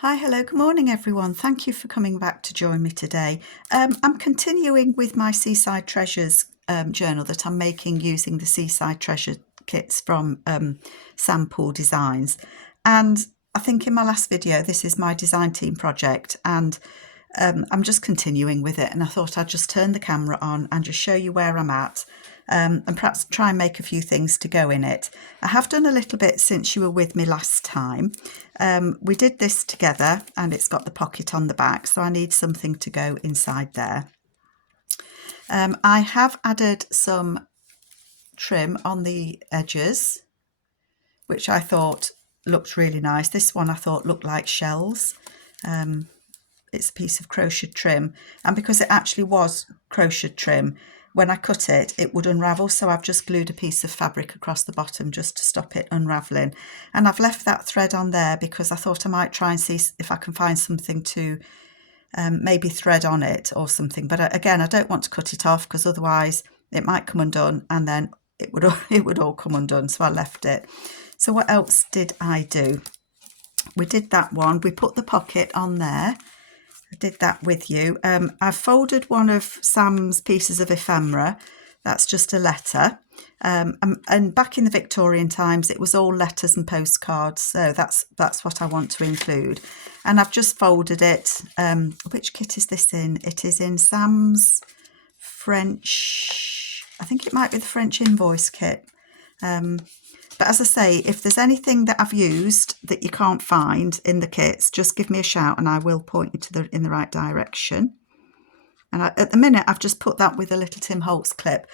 Hi, hello, good morning everyone. Thank you for coming back to join me today. I'm continuing with my Seaside Treasures journal that I'm making using the Seaside Treasure kits from Sampool Designs. And I think in my last video, this is my design team project, and I'm just continuing with it. And I thought I'd just turn the camera on and just show you where I'm at. And perhaps try and make a few things to go in it. I have done a little bit since you were with me last time. We did this together and it's got the pocket on the back, so I need something to go inside there. I have added some trim on the edges, which I thought looked really nice. This one I thought looked like shells. It's a piece of crocheted trim, and because it actually was crocheted trim, when I cut it, it would unravel, so I've just glued a piece of fabric across the bottom just to stop it unravelling. And I've left that thread on there because I thought I might try and see if I can find something to maybe thread on it or something. But again, I don't want to cut it off because otherwise it might come undone and then it would all come undone, so I left it. So what else did I do? We did that one. We put the pocket on there. I did that with you. I've folded one of Sam's pieces of ephemera. That's just a letter. And back in the Victorian times, it was all letters and postcards. So that's what I want to include. And I've just folded it. Which kit is this in? It is in Sam's French. I think it might be the French invoice kit. But as I say, if there's anything that I've used that you can't find in the kits, just give me a shout and I will point you in the right direction. And at the minute, I've just put that with a little Tim Holtz clip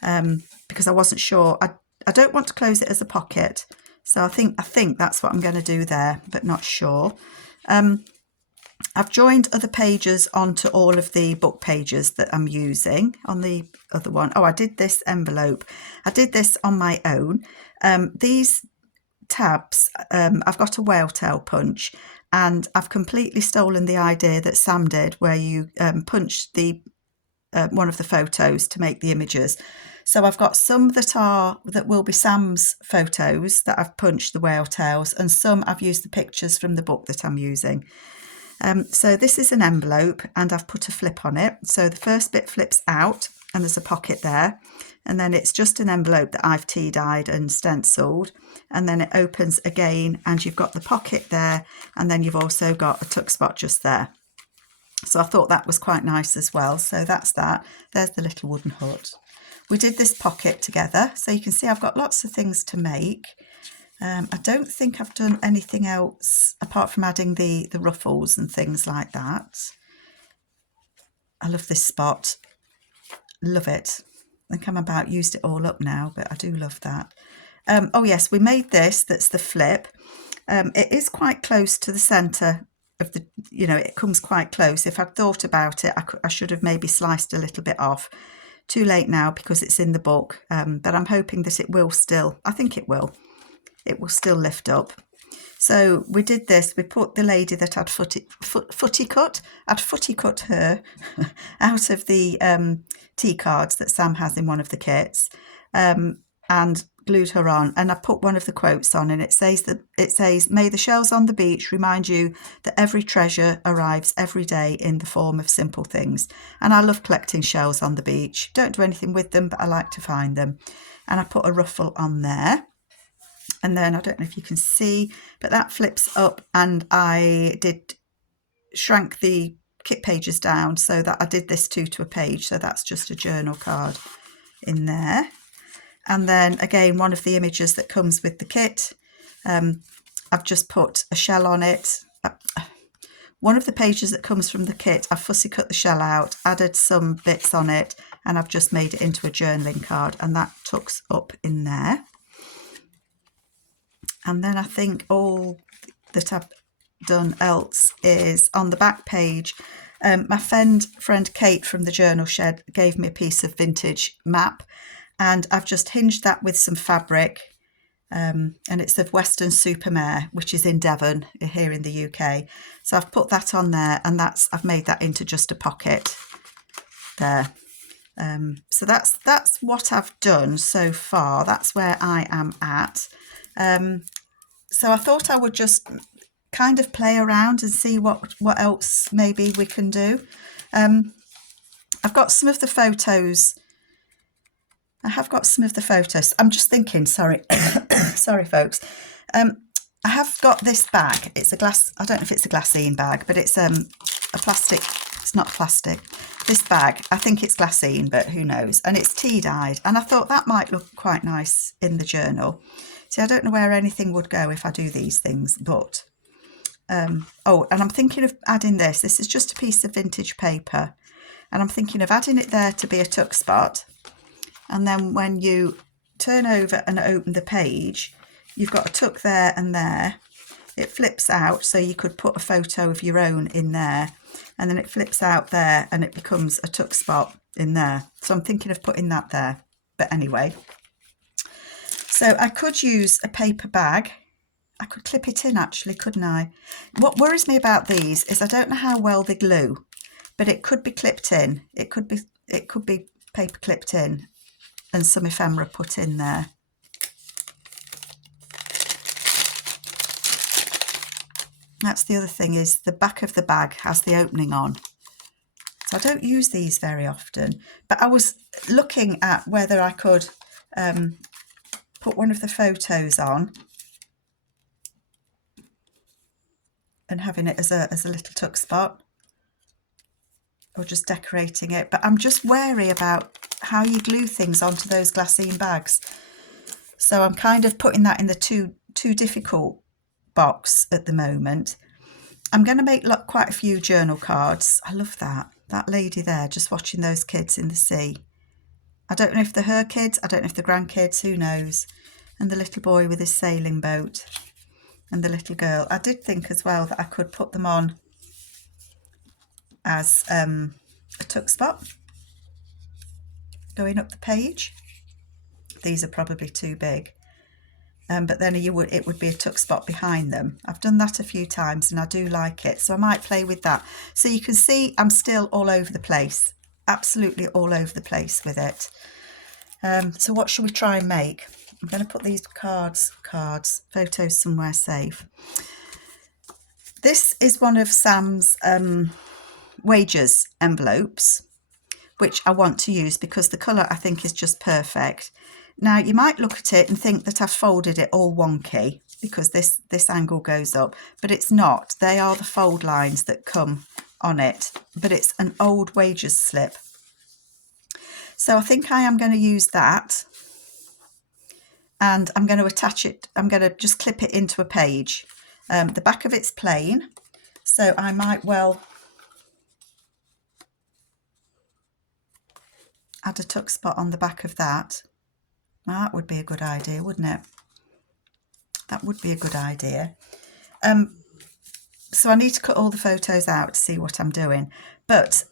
because I wasn't sure. I don't want to close it as a pocket, so I think that's what I'm going to do there, but not sure. I've joined other pages onto all of the book pages that I'm using on the other one. Oh, I did this envelope. I did this on my own. These tabs, I've got a whale tail punch, and I've completely stolen the idea that Sam did, where you punch the one of the photos to make the images. So I've got some that will be Sam's photos that I've punched the whale tails, and some I've used the pictures from the book that I'm using. So this is an envelope and I've put a flip on it. So the first bit flips out and there's a pocket there. And then it's just an envelope that I've tea-dyed and stenciled. And then it opens again and you've got the pocket there. And then you've also got a tuck spot just there. So I thought that was quite nice as well. So that's that. There's the little wooden hut. We did this pocket together. So you can see I've got lots of things to make. I don't think I've done anything else apart from adding the ruffles and things like that. I love this spot. Love it. I think I'm about used it all up now, but I do love that. Oh yes, we made this. That's the flip. It is quite close to the centre of the, it comes quite close. If I'd thought about it, I should have maybe sliced a little bit off. Too late now because it's in the book, but I'm hoping that it will still, I think it will still lift up. So we did this. We put the lady that I'd footy cut her out of the tea cards that Sam has in one of the kits, and glued her on. And I put one of the quotes on, and it says, "May the shells on the beach remind you that every treasure arrives every day in the form of simple things." And I love collecting shells on the beach. Don't do anything with them, but I like to find them. And I put a ruffle on there. And then I don't know if you can see, but that flips up, and I shrank the kit pages down so that I did this to a page. So that's just a journal card in there. And then again, one of the images that comes with the kit, I've just put a shell on it. One of the pages that comes from the kit, I've fussy cut the shell out, added some bits on it, and I've just made it into a journaling card, and that tucks up in there. And then I think all that I've done else is on the back page. My friend Kate from the Journal Shed gave me a piece of vintage map, and I've just hinged that with some fabric. And it's of Weston-super-Mare, which is in Devon here in the UK. So I've put that on there, and I've made that into just a pocket there. So that's what I've done so far. That's where I am at. So I thought I would just kind of play around and see what else maybe we can do. I've got some of the photos. I have got some of the photos. I'm just thinking, sorry, sorry folks. I have got this bag. It's a glass, I don't know if it's a glassine bag, but it's a plastic, it's not plastic. This bag, I think it's glassine, but who knows? And it's tea dyed. And I thought that might look quite nice in the journal. See, I don't know where anything would go if I do these things, but, oh, and I'm thinking of adding this. This is just a piece of vintage paper. And I'm thinking of adding it there to be a tuck spot. And then when you turn over and open the page, you've got a tuck there and there. It flips out, so you could put a photo of your own in there. And then it flips out there and it becomes a tuck spot in there. So I'm thinking of putting that there. But anyway, so I could use a paper bag. I could clip it in actually, couldn't I? What worries me about these is I don't know how well they glue, but it could be clipped in. It could be paper clipped in and some ephemera put in there. That's the other thing, is the back of the bag has the opening on. So I don't use these very often, but I was looking at whether I could put one of the photos on and having it as a little tuck spot, or just decorating it. But I'm just wary about how you glue things onto those glassine bags. So I'm kind of putting that in the too difficult box at the moment. I'm going to make quite a few journal cards. I love that lady there just watching those kids in the sea. I don't know if they're her kids, I don't know if they're grandkids, who knows. And the little boy with his sailing boat and the little girl. I did think as well that I could put them on as a tuck spot going up the page. These are probably too big. But then it would be a tuck spot behind them. I've done that a few times and I do like it, so I might play with that. So you can see I'm still all over the place, absolutely all over the place with it. So what should we try and make? I'm going to put these photos somewhere safe. This is one of Sam's wages envelopes, which I want to use because the colour I think is just perfect. Now you might look at it and think that I've folded it all wonky because this angle goes up, but it's not. They are the fold lines that come on it, but it's an old wages slip. So I think I am going to use that, and I'm going to attach it. I'm going to just clip it into a page. The back of it's plain, so I might well add a tuck spot on the back of that. Now, that would be a good idea, wouldn't it? That would be a good idea. So I need to cut all the photos out to see what I'm doing. But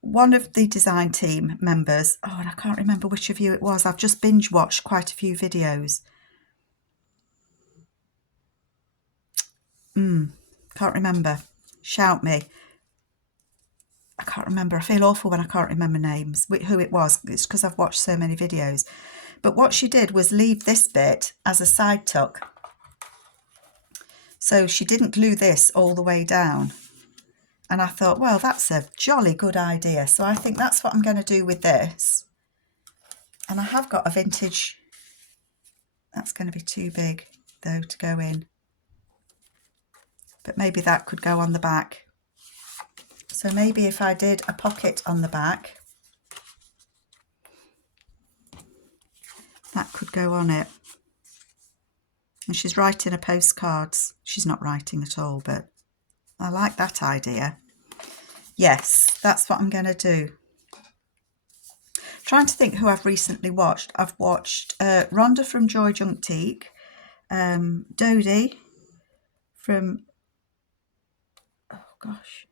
one of the design team members, oh, and I can't remember which of you it was. I've just binge watched quite a few videos. Can't remember. Shout me. I can't remember. I feel awful when I can't remember names, who it was. It's because I've watched so many videos. But what she did was leave this bit as a side tuck. So she didn't glue this all the way down. And I thought, well, that's a jolly good idea. So I think that's what I'm going to do with this. And I have got a vintage. That's going to be too big, though, to go in. But maybe that could go on the back. So maybe if I did a pocket on the back, that could go on it. And she's writing her postcards. She's not writing at all, but I like that idea. Yes, that's what I'm going to do. Trying to think who I've recently watched. I've watched Rhonda from Joy Junktique, Dodie from, oh gosh.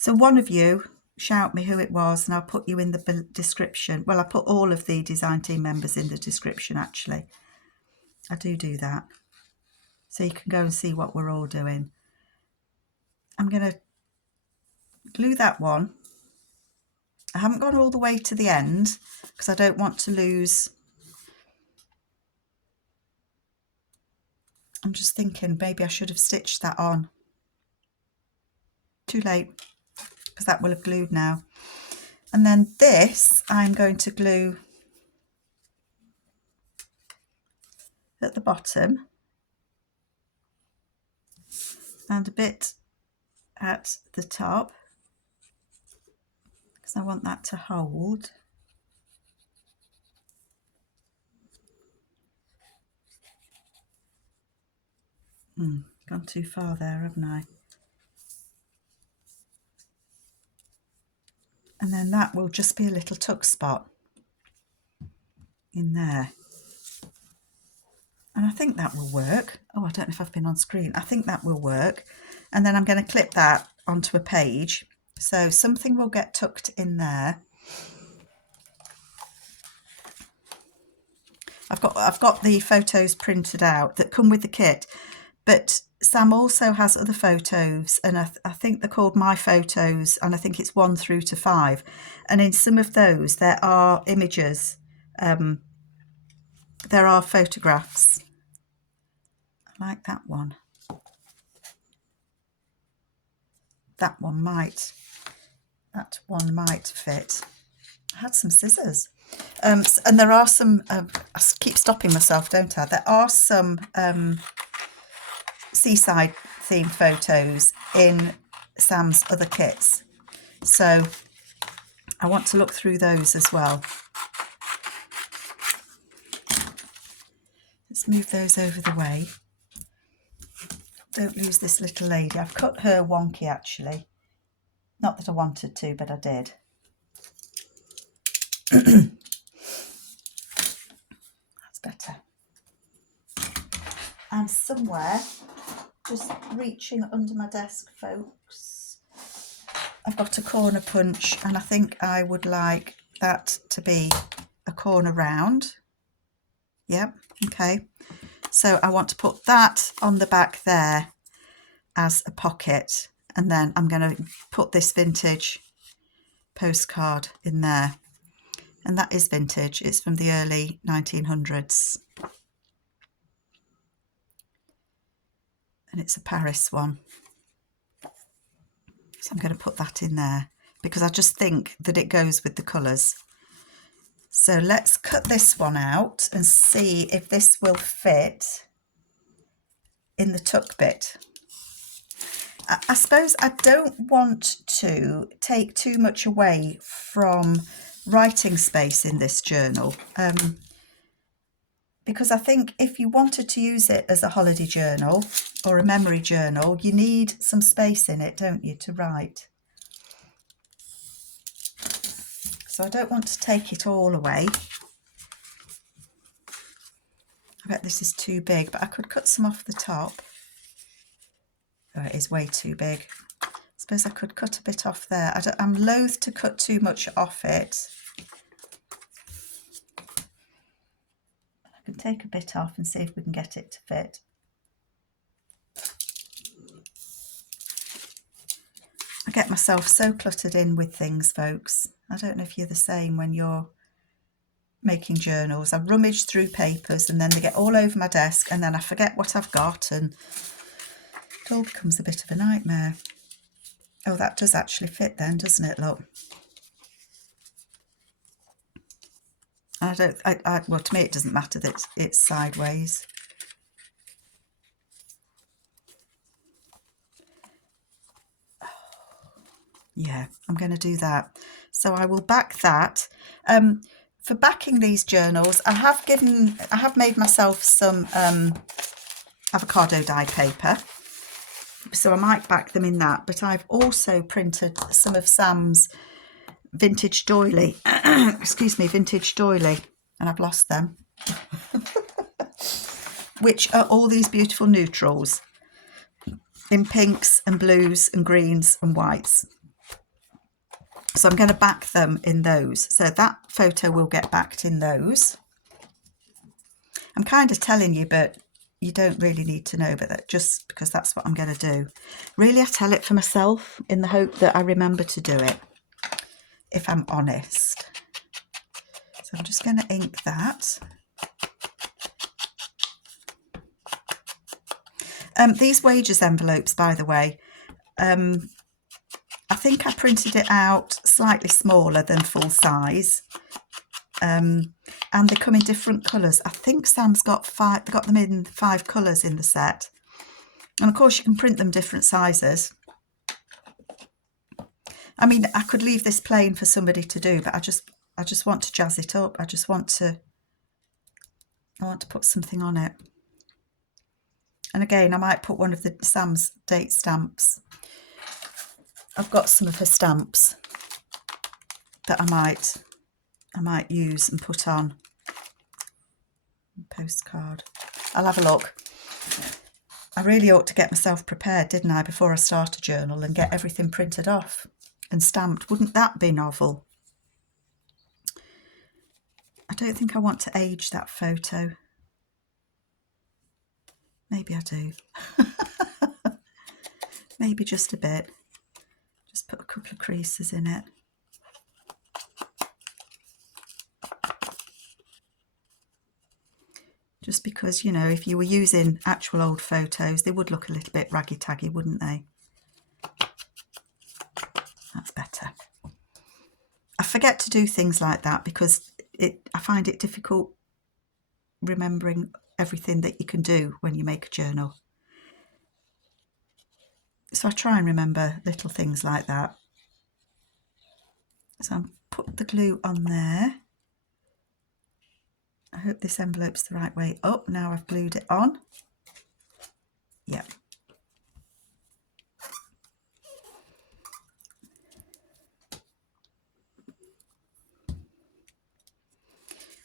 So one of you, shout me who it was and I'll put you in the description. Well, I put all of the design team members in the description, actually. I do that. So you can go and see what we're all doing. I'm going to glue that one. I haven't gone all the way to the end because I don't want to lose I'm just thinking maybe I should have stitched that on. Too late, because that will have glued now. And then this I'm going to glue at the bottom and a bit at the top, because I want that to hold. Gone too far there, haven't I? And then that will just be a little tuck spot in there. And I think that will work. Oh, I don't know if I've been on screen. I think that will work. And then I'm going to clip that onto a page. So something will get tucked in there. I've got the photos printed out that come with the kit, but Sam also has other photos, and I think they're called My Photos, and I think it's 1 through to 5. And in some of those there are images, there are photographs. I like that one. That one might fit. I had some scissors. And there are some, I keep stopping myself, don't I? There are some seaside themed photos in Sam's other kits. So I want to look through those as well. Let's move those over the way. Don't lose this little lady. I've cut her wonky actually. Not that I wanted to, but I did. That's better. And somewhere, just reaching under my desk, folks, I've got a corner punch, and I think I would like that to be a corner round. Yep, okay. So I want to put that on the back there as a pocket, and then I'm going to put this vintage postcard in there. And that is vintage. It's from the early 1900s. And it's a Paris one. So I'm going to put that in there because I just think that it goes with the colours. So let's cut this one out and see if this will fit in the tuck bit. I suppose I don't want to take too much away from writing space in this journal, because I think if you wanted to use it as a holiday journal or a memory journal, you need some space in it, don't you, to write. So I don't want to take it all away. I bet this is too big, but I could cut some off the top. Oh, it is way too big. I suppose I could cut a bit off there. I'm loath to cut too much off it. I can take a bit off and see if we can get it to fit. I get myself so cluttered in with things, folks. I don't know if you're the same when you're making journals. I rummage through papers and then they get all over my desk, and then I forget what I've got, and it all becomes a bit of a nightmare. Oh, that does actually fit then, doesn't it? Look. Well, to me it doesn't matter that it's sideways. Yeah, I'm going to do that. So I will back that. For backing these journals, I have made myself some avocado dye paper. So I might back them in that, but I've also printed some of Sam's vintage doily, excuse me, vintage doily, and I've lost them, which are all these beautiful neutrals in pinks and blues and greens and whites. So I'm going to back them in those. So that photo will get backed in those. I'm kind of telling you, but you don't really need to know, but that just because that's what I'm going to do. Really, I tell it for myself in the hope that I remember to do it, if I'm honest. So I'm just going to ink that. These wages envelopes, by the way, I think I printed it out slightly smaller than full size. And they come in different colours. I think Sam's got them in 5 colours in the set. And of course you can print them different sizes. I mean, I could leave this plain for somebody to do, but I just want to jazz it up. I want to put something on it. And again, I might put one of Sam's date stamps. I've got some of her stamps that I might use and put on postcard. I'll have a look. I really ought to get myself prepared, didn't I, before I start a journal and get everything printed off and stamped. Wouldn't that be novel? I don't think I want to age that photo. Maybe I do. Maybe just a bit. Just put a couple of creases in it. Just because, you know, if you were using actual old photos, they would look a little bit raggy-taggy, wouldn't they? That's better. I forget to do things like that because I find it difficult remembering everything that you can do when you make a journal. So I try and remember little things like that. So I'll put the glue on there. I hope this envelope's the right way up. Now I've glued it on. Yep.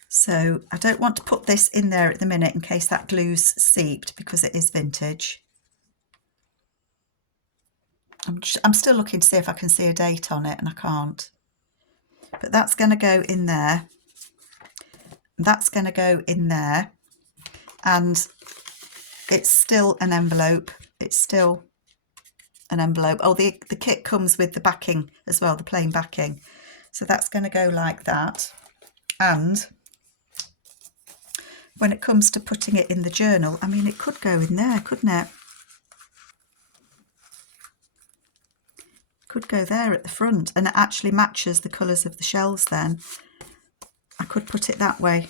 So I don't want to put this in there at the minute in case that glue's seeped because it is vintage. I'm still looking to see if I can see a date on it and I can't. But that's going to go in there. That's going to go in there. And it's still an envelope. It's still an envelope. Oh, the kit comes with the backing as well, the plain backing. So that's going to go like that. And when it comes to putting it in the journal, I mean, it could go in there, couldn't it? Could go there at the front, and it actually matches the colours of the shells then. I could put it that way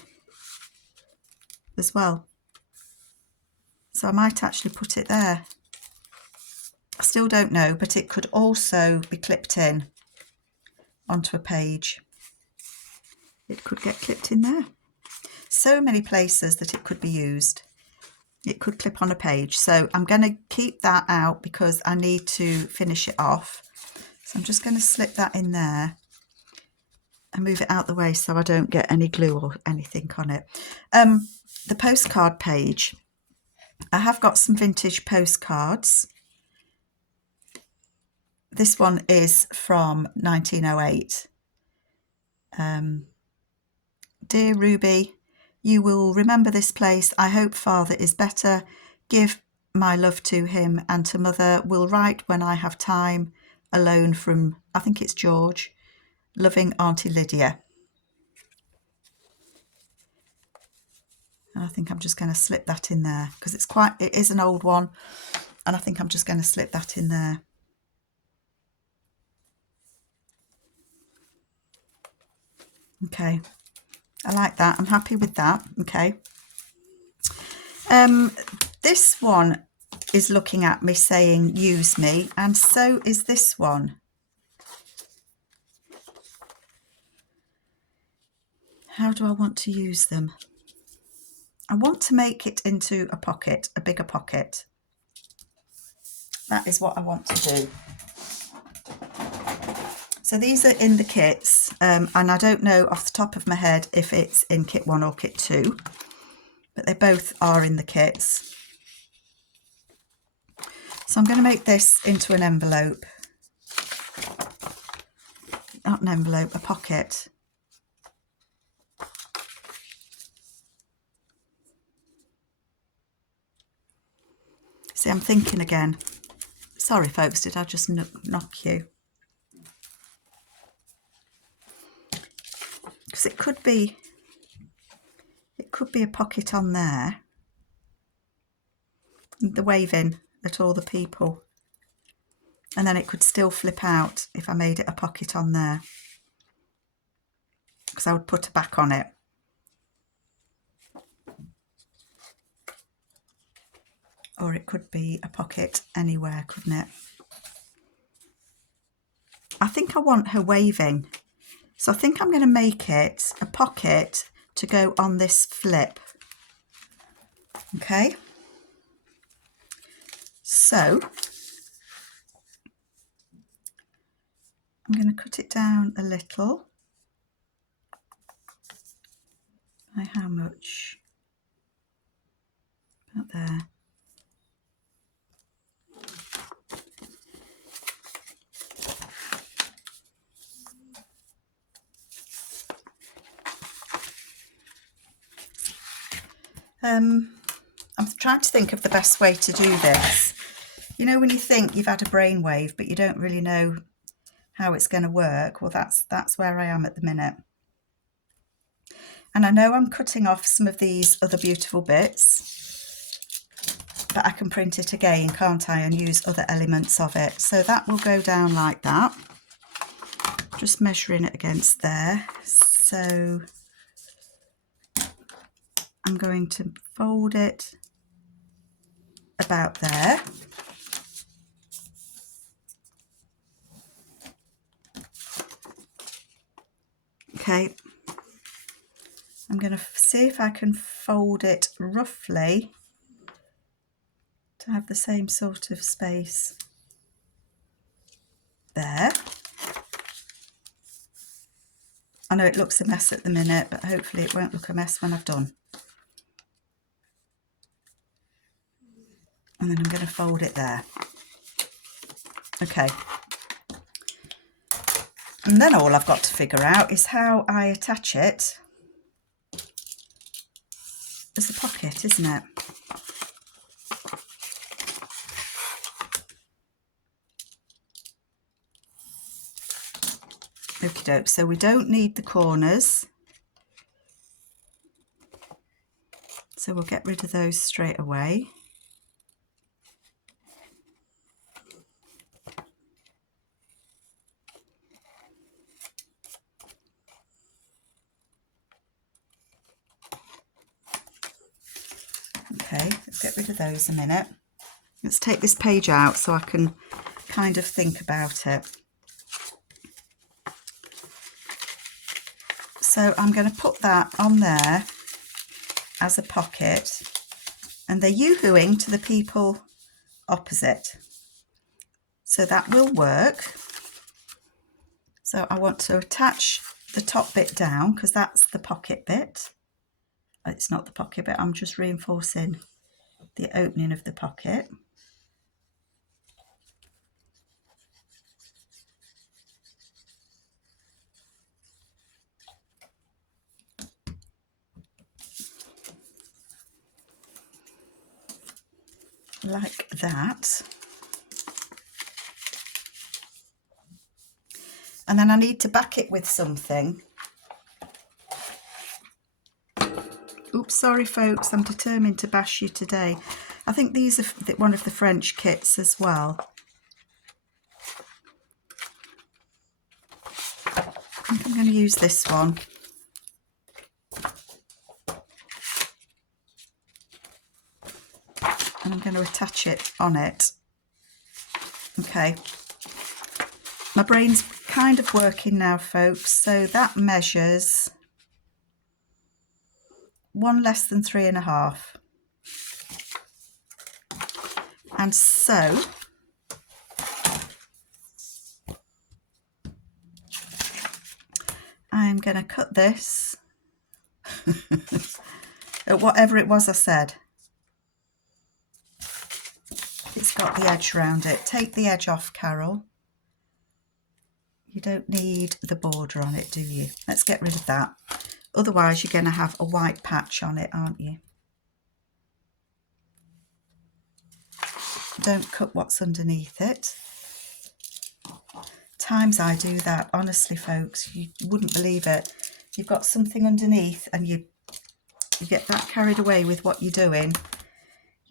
as well. So I might actually put it there. I still don't know, but it could also be clipped in onto a page. It could get clipped in there. So many places that it could be used. It could clip on a page. So I'm going to keep that out because I need to finish it off. So I'm just going to slip that in there and move it out the way so I don't get any glue or anything on it. The postcard page, I have got some vintage postcards. This one is from 1908. Dear Ruby, you will remember this place. I hope father is better. Give my love to him and to mother. Will write when I have time. Alone from, I think it's George. Loving Auntie Lydia. And I think I'm just going to slip that in there because it is an old one. And I think I'm just going to slip that in there. Okay. I like that. I'm happy with that. Okay. This one is looking at me saying use me, and so is this one. How do I want to use them? I want to make it into a pocket, a bigger pocket. That is what I want to do. So these are in the kits, and I don't know off the top of my head if it's in kit 1 or kit 2, but they both are in the kits. So I'm going to make this into an envelope. Not an envelope, a pocket. See, I'm thinking again. Sorry, folks, did I just knock you? Because it could be a pocket on there. the waving at all the people. And then it could still flip out if I made it a pocket on there, because I would put a back on it. Or it could be a pocket anywhere, couldn't it? I think I want her waving. So I think I'm going to make it a pocket to go on this flip. Okay. So I'm going to cut it down a little. By how much? About there. I'm trying to think of the best way to do this. You know, when you think you've had a brainwave, but you don't really know how it's going to work. Well, that's where I am at the minute. And I know I'm cutting off some of these other beautiful bits, but I can print it again, can't I, and use other elements of it. So that will go down like that. Just measuring it against there. So I'm going to fold it about there. Okay, I'm going to see if I can fold it roughly to have the same sort of space there. I know it looks a mess at the minute, but hopefully it won't look a mess when I've done. And then I'm going to fold it there. Okay. And then all I've got to figure out is how I attach it as a pocket, isn't it? Okie doke, so we don't need the corners. So we'll get rid of those straight away. Okay, let's get rid of those a minute. Let's take this page out so I can kind of think about it. So I'm going to put that on there as a pocket, and they're yoo-hooing to the people opposite. So that will work. So I want to attach the top bit down because that's the pocket bit. It's not the pocket bit, I'm just reinforcing the opening of the pocket. Like that. And then I need to back it with something. Oops, sorry folks, I'm determined to bash you today. I think these are one of the French kits as well. I think I'm going to use this one. And I'm going to attach it on it. Okay. My brain's kind of working now, folks. So that measures 1 less than 3.5. And so I'm going to cut this at whatever it was I said. It's got the edge round it. Take the edge off, Carol. You don't need the border on it, do you? Let's get rid of that. Otherwise, you're going to have a white patch on it, aren't you? Don't cut what's underneath it. Times I do that, honestly, folks. You wouldn't believe it. You've got something underneath and you get that carried away with what you're doing.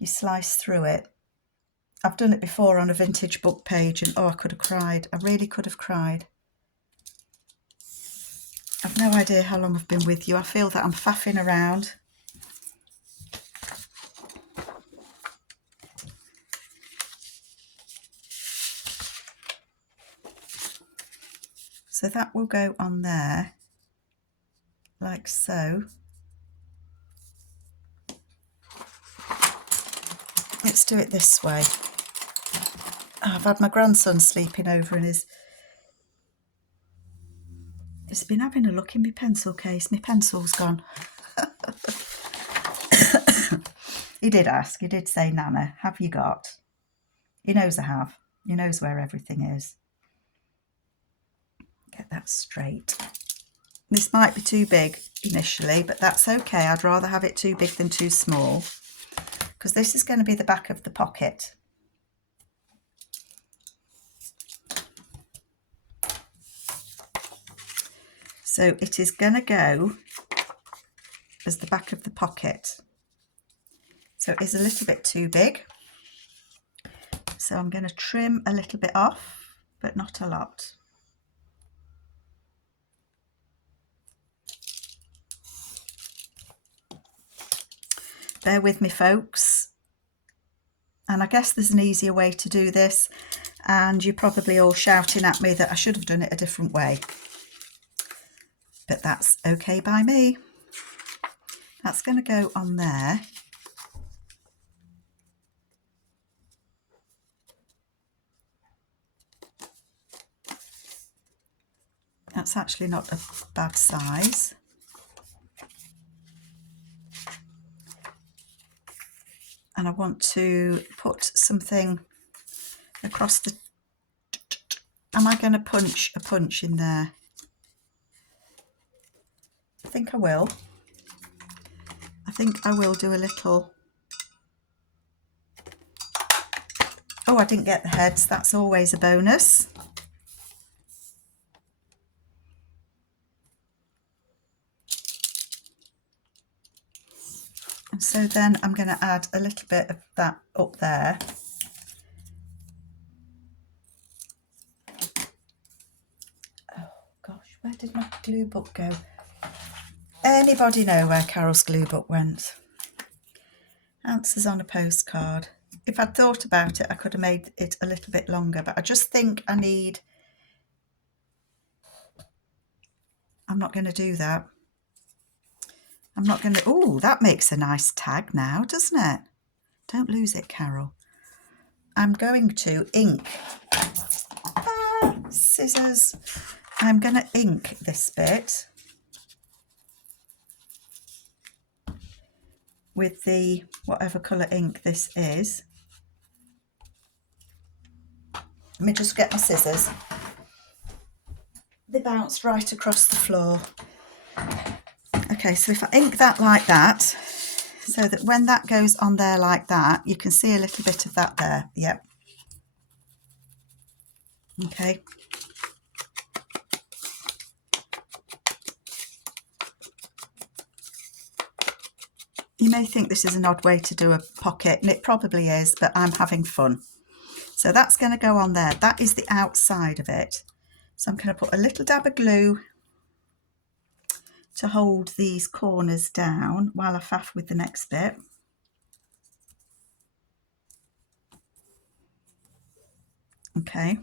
you slice through it. I've done it before on a vintage book page and oh, I could have cried. I really could have cried. I've no idea how long I've been with you. I feel that I'm faffing around. So that will go on there, like so. Let's do it this way. Oh, I've had my grandson sleeping over and he's been having a look in my pencil case. My pencil's gone. He did ask, he did say, Nana, have you got? He knows I have. He knows where everything is. Get that straight. This might be too big initially, but that's okay. I'd rather have it too big than too small, because this is going to be the back of the pocket. So it is going to go as the back of the pocket. So it is a little bit too big. So I'm going to trim a little bit off, but not a lot. Bear with me, folks. And I guess there's an easier way to do this. And you're probably all shouting at me that I should have done it a different way. But that's okay by me. That's going to go on there. That's actually not a bad size. And I want to put something across the... Am I going to punch a punch in there? I think I will. I think I will do a little... Oh, I didn't get the heads. That's always a bonus. And so then I'm going to add a little bit of that up there. Oh gosh, where did my glue book go? Anybody know where Carol's glue book went? Answers on a postcard. If I'd thought about it, I could have made it a little bit longer, but I just think I need... I'm not going to do that. I'm not going to... Oh, that makes a nice tag now, doesn't it? Don't lose it, Carol. I'm going to ink. Scissors. I'm going to ink this bit with the whatever colour ink this is. Let me just get my scissors. They bounced right across the floor. Okay, so if I ink that like that, so that when that goes on there like that, you can see a little bit of that there. Yep. Okay. You may think this is an odd way to do a pocket, and it probably is, but I'm having fun. So that's going to go on there. That is the outside of it. So I'm going to put a little dab of glue to hold these corners down while I faff with the next bit. Okay.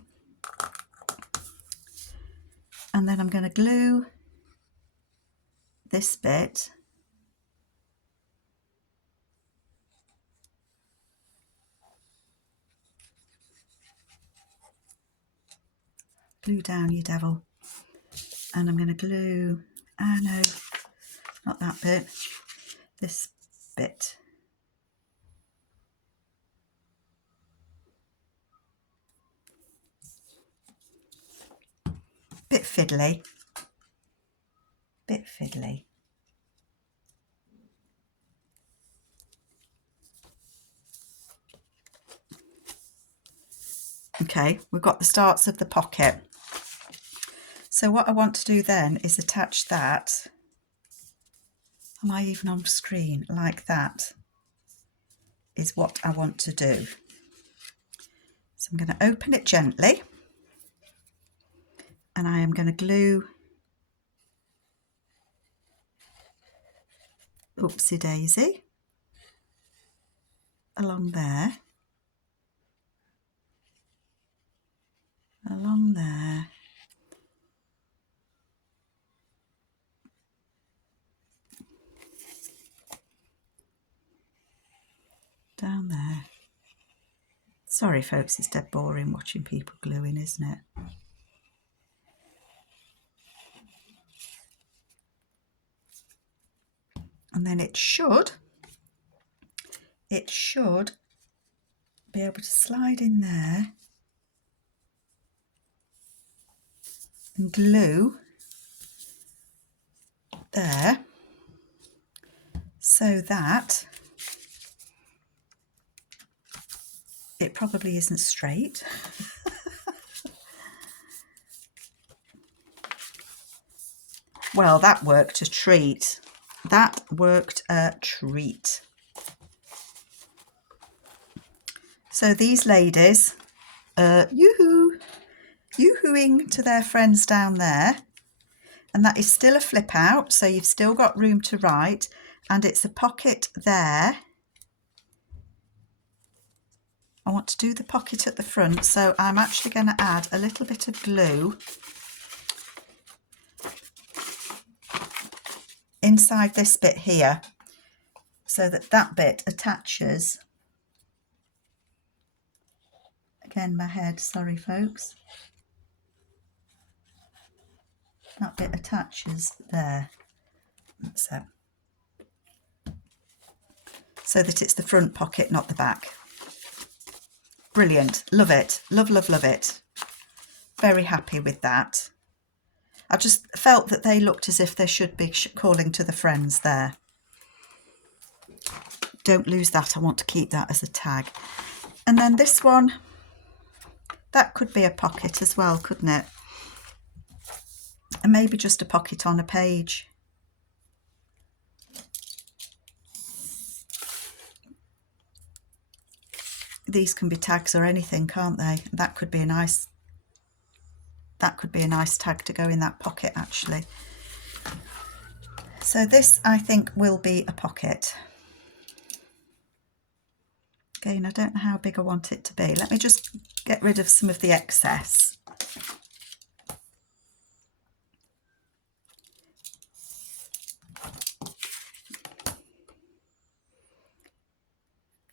And then I'm going to glue this bit glue down, you devil. And I'm going to glue, no, not that bit, this bit. Bit fiddly. Bit fiddly. Okay, we've got the starts of the pocket. So what I want to do then is attach that. Am I even on screen? Like that. is what I want to do. So I'm going to open it gently and I am going to glue, oopsie daisy, along there, along there, down there. Sorry folks, it's dead boring watching people gluing, isn't it? And then it should be able to slide in there and glue there, so that it probably isn't straight. Well, that worked a treat. That worked a treat. So these ladies are yoo-hooing to their friends down there. And that is still a flip out, so you've still got room to write, and it's a pocket there. I want to do the pocket at the front, so I'm actually going to add a little bit of glue inside this bit here, so that that bit attaches. Again, my head, sorry folks. That bit attaches there. So that it's the front pocket, not the back. Brilliant. Love it. Love, love, love it. Very happy with that. I just felt that they looked as if they should be calling to the friends there. Don't lose that. I want to keep that as a tag. And then this one, that could be a pocket as well, couldn't it? And maybe just a pocket on a page. These can be tags or anything, can't they? That could be a nice tag to go in that pocket actually. So this I think will be a pocket. Again, I don't know how big I want it to be. Let me just get rid of some of the excess.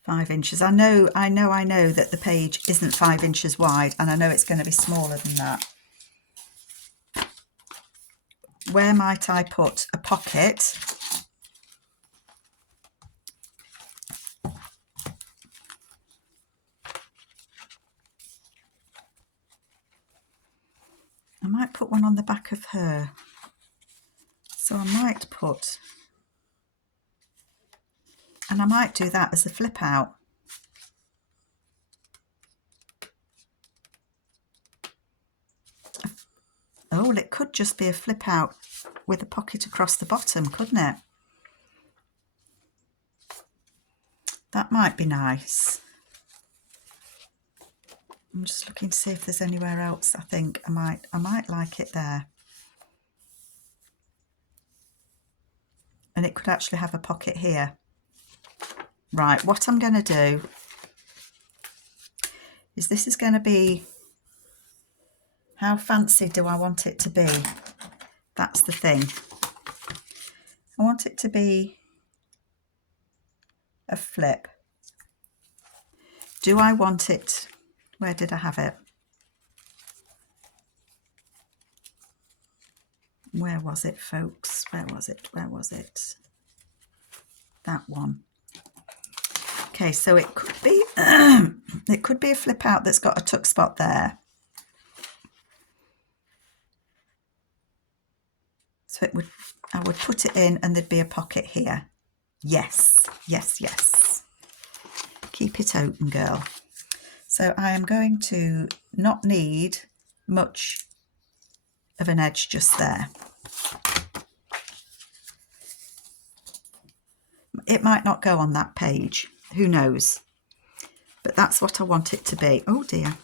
Five inches. I know that the page isn't 5 inches wide, and I know it's going to be smaller than that. Where might I put a pocket? I might put one on the back of her. So I might put, and I might do that as a flip out. Oh, well, it could just be a flip out with a pocket across the bottom, couldn't it? That might be nice. I'm just looking to see if there's anywhere else. I think I might like it there. And it could actually have a pocket here. Right, what I'm going to do is this is going to be, how fancy do I want it to be? That's the thing. I want it to be a flip. Do I want it, where did I have it? Where was it, folks? Where was it? Where was it? That one. Okay, so it could be it could be a flip out that's got a tuck spot there. So it would, I would put it in and there'd be a pocket here. Yes, yes, yes. Keep it open, girl. So I am going to not need much of an edge just there. It might not go on that page. who knows? But that's what I want it to be. Oh dear.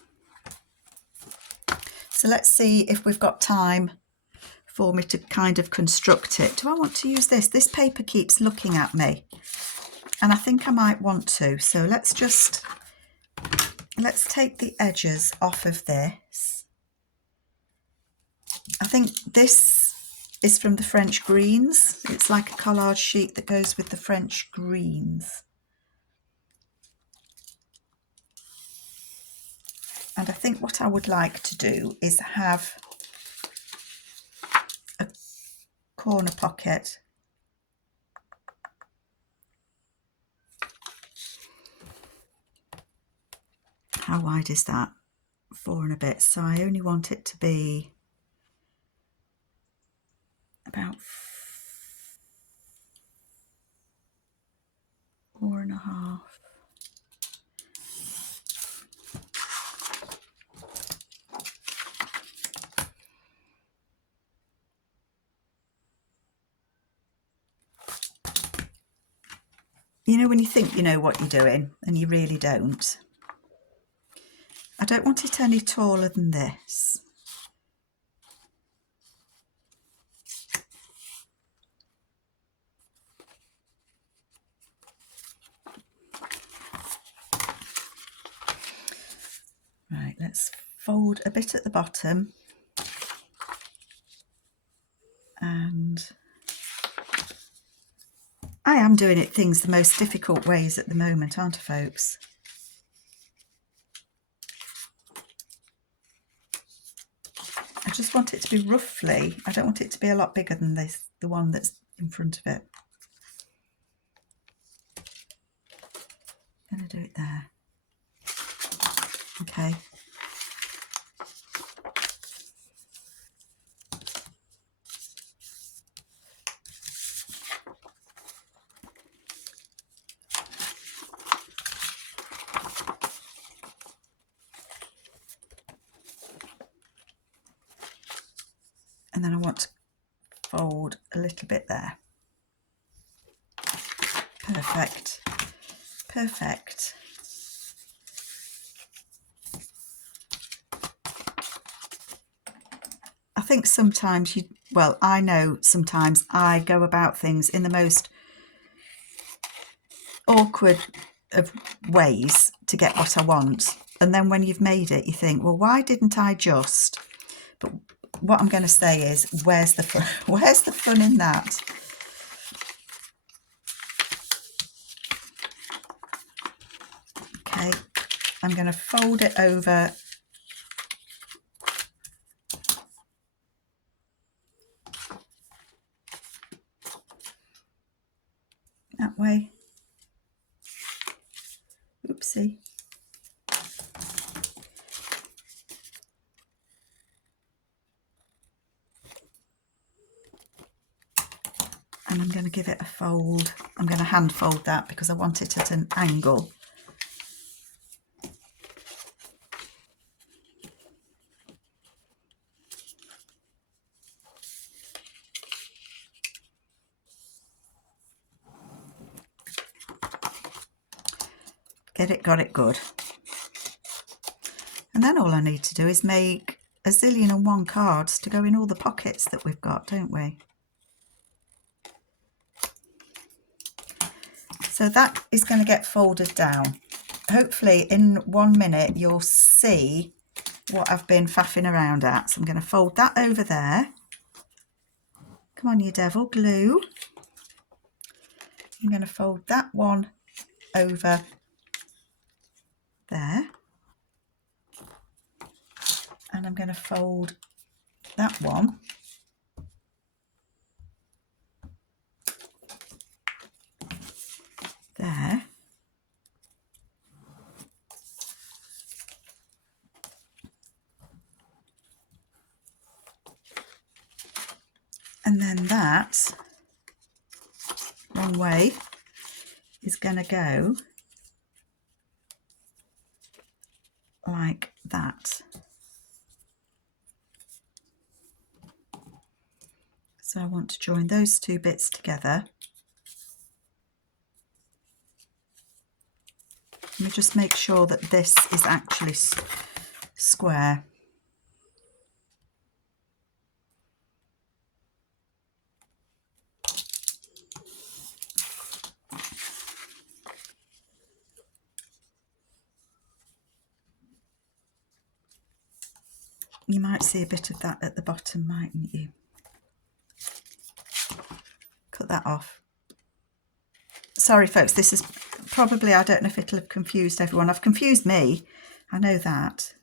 So let's see if we've got time for me to kind of construct it. Do I want to use this? This paper keeps looking at me, and I think I might want to. So let's take the edges off of this. I think this is from the French greens. It's like a collage sheet that goes with the French greens. And I think what I would like to do is have a corner pocket. How wide is that? 4 and a bit. So I only want it to be about 4.5. You know when you think you know what you're doing and you really don't. I don't want it any taller than this. Right, let's fold a bit at the bottom, and I am doing things the most difficult ways at the moment, aren't I, folks? I just want it to be roughly, I don't want it to be a lot bigger than this, the one that's in front of it. I'm going to do it there. Okay. And then I want to fold a little bit there. Perfect. Perfect. I think sometimes I know sometimes I go about things in the most awkward of ways to get what I want. And then when you've made it, you think, well, why didn't I just? But what I'm going to say is, where's the fun? Where's the fun in that? Okay, I'm going to fold it over that way. Oopsie. And I'm going to give it a fold. I'm going to hand fold that because I want it at an angle. Get it, got it, good. And then all I need to do is make a zillion and one cards to go in all the pockets that we've got, don't we? So that is going to get folded down. Hopefully in 1 minute you'll see what I've been faffing around at. So I'm going to fold that over there. Come on, you devil, glue. I'm going to fold that one over there. And I'm going to fold that one there. And then that, wrong way, is going to go like that. So I want to join those two bits together. me just make sure that this is actually square. You might see a bit of that at the bottom, mightn't you? Cut that off. Sorry folks, this is probably, I don't know if it'll have confused everyone. I've confused me, I know that.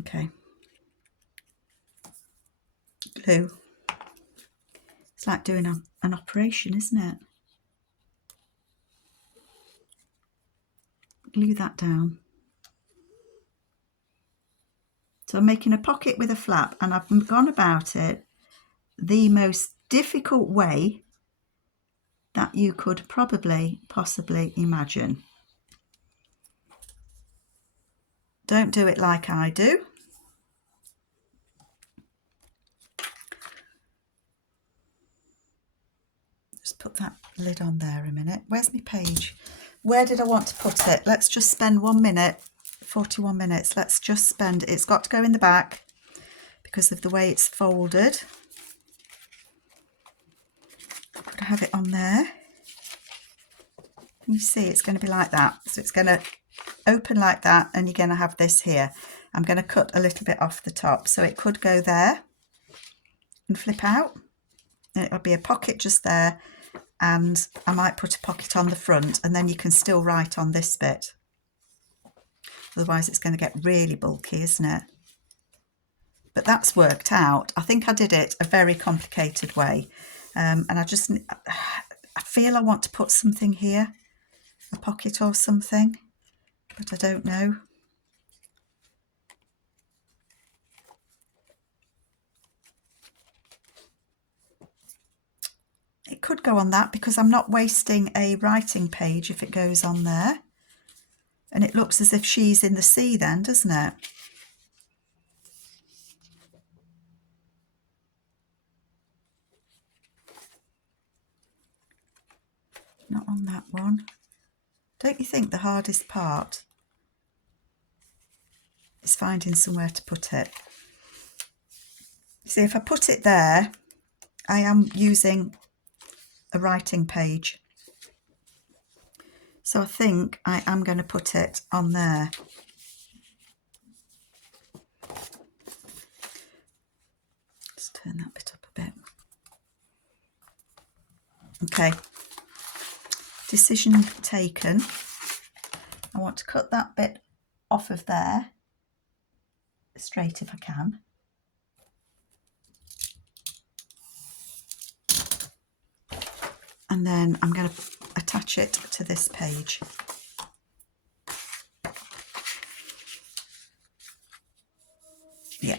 Okay. Glue. It's like doing an operation, isn't it? Glue that down. So I'm making a pocket with a flap, and I've gone about it the most difficult way that you could possibly imagine. Don't do it like I do. Just put that lid on there a minute. Where's my page? Where did I want to put it? Let's just spend 1 minute, 41 minutes. Let's just spend, it's got to go in the back because of the way it's folded. Got to have it on there. Can you see it's going to be like that? So it's going to open like that, and you're going to have this here. I'm going to cut a little bit off the top, so it could go there and flip out, and it'll be a pocket just there, and I might put a pocket on the front, and then you can still write on this bit. Otherwise it's going to get really bulky, isn't it? But that's worked out. I think I did it a very complicated way, and I feel I want to put something here, a pocket or something, but I don't know. It could go on that because I'm not wasting a writing page if it goes on there. And it looks as if she's in the sea then, doesn't it? Not on that one. Don't you think the hardest part is finding somewhere to put it? You see, if I put it there, I am using a writing page. So I think I am going to put it on there. Let's turn that bit up a bit. Okay. Decision taken. I want to cut that bit off of there straight if I can. And then I'm going to attach it to this page. Yeah.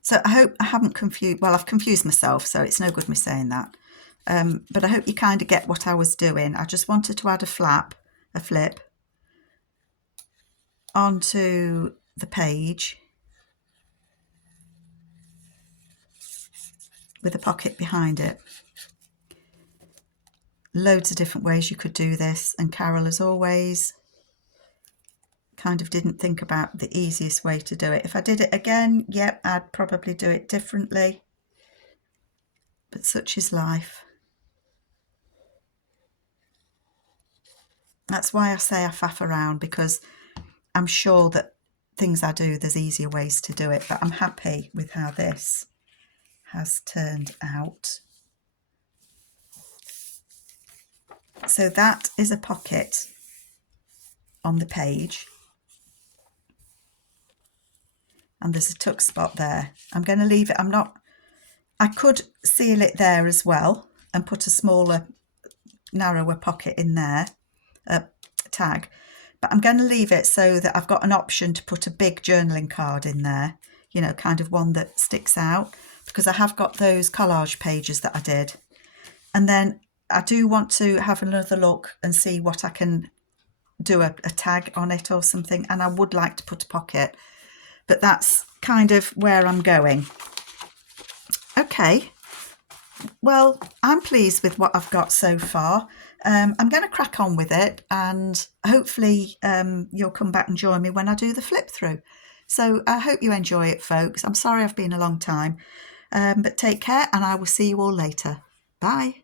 So I hope I haven't confused, well, I've confused myself, so it's no good me saying that. But I hope you kind of get what I was doing. I just wanted to add a flip onto the page with a pocket behind it. Loads of different ways you could do this, and Carol, as always, kind of didn't think about the easiest way to do it. If I did it again, yep, I'd probably do it differently, but such is life. That's why I say I faff around, because I'm sure that things I do, there's easier ways to do it, but I'm happy with how this has turned out. So that is a pocket on the page, and there's a tuck spot there. I'm going to leave it. I could seal it there as well and put a smaller, narrower pocket in there, tag, but I'm going to leave it so that I've got an option to put a big journaling card in there, you know, kind of one that sticks out, because I have got those collage pages that I did. And then I do want to have another look and see what I can do a tag on it or something, and I would like to put a pocket, but that's kind of where I'm going. Okay, well, I'm pleased with what I've got so far. I'm going to crack on with it, and hopefully you'll come back and join me when I do the flip through. So I hope you enjoy it, folks. I'm sorry I've been a long time, but take care, and I will see you all later. Bye.